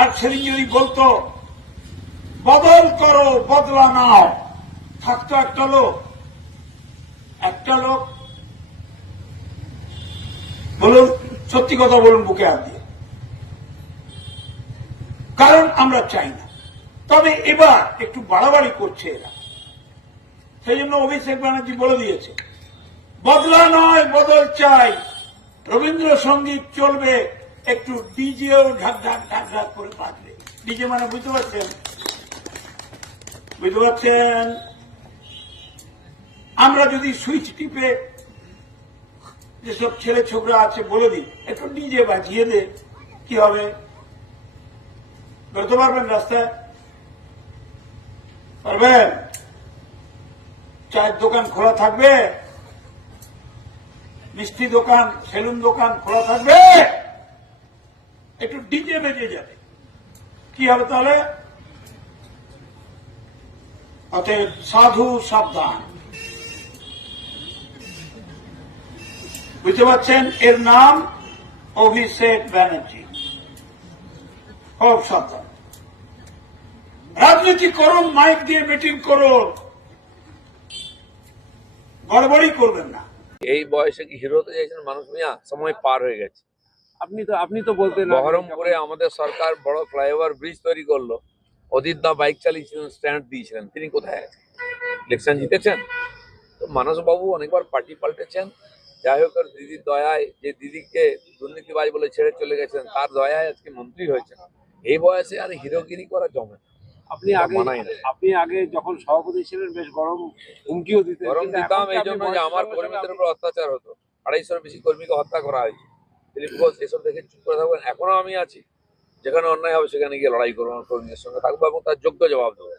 আর সেদিন যদি বলতো বদল করো বদলা নাও, থাকতো একটা লোক বলুন, সত্যি কথা বলুন বুকে হাত দিয়ে, কারণ আমরা চাই না। তবে এবার একটু বাড়াবাড়ি করছে এরা, সেই জন্য অভিষেক ব্যানার্জি বলে দিয়েছে বদলা নয় বদল চাই, রবীন্দ্রসঙ্গীত চলবে, একটু ডিজেও ঢাক ঢাক ঢাক ঢাক করে বাজবে। ডিজে মানে বুঝতে পারছেন? আমরা যদি সুইচ টিপে যেসব ছেলে ছোকরা আছে বলে দিই একটু ডিজে বাজিয়ে দে, কি হবে? বেরোতে পারবেন রাস্তায়? পারবেন? চায়ের দোকান খোলা থাকবে, মিষ্টি দোকান, সেলুন দোকান খোলা থাকবে, একটু ডিজে বেজে যাবে, কি হবে তাহলে? অতএব সাধু সাবধান। বুঝতে পারছেন? এর নাম অভিষেক ব্যানার্জি। খুব সাবধান। রাজনীতি করুন, মাইক দিয়ে মিটিং করুন, গড়বড়ি করবেন না। এই বয়সে কি হিরো হতে চাইছেন মানুষ? মিয়া সময় পার হয়ে গেছে। আপনি তো বলতেন বহরমপুরে আমাদের সরকার বড় ফ্লাইওভার ব্রিজ তৈরি করলো, অদিত দা বাইক চালিয়েছিলেন, স্ট্যান্ড দিয়েছিলেন, তিনি কোথায় আছেন? ইলেকশন জিতেছেন তো মানস বাবু অনেকবার পার্টি পাল্টেছেন। যাই হোক, দিদির দয়ায়, যে দিদিকে দুর্নীতিবাজ বলে ছেড়ে চলে গেছেন, তার দয়ায় আজকে মন্ত্রী হয়েছেন। এই বয়সে আর হিরোগিরি করা জমে না। আপনি আগে যখন সভাপতি ছিলেন বেশ গরম হুমকিও দিতেন। গরম দিতাম এই জন্য যে আমার কর্মীদের উপর অত্যাচার হতো, 250 বেশি কর্মীকে হত্যা করা হয়েছে। দিলীপ ঘোষ এসব দেখে চুপ করে থাকবেন? এখনো আমি আছি, যেখানে অন্যায় হবে সেখানে গিয়ে লড়াই করবো, আমার কর্মীদের সঙ্গে থাকবো এবং তার যোগ্য জবাব দেবো।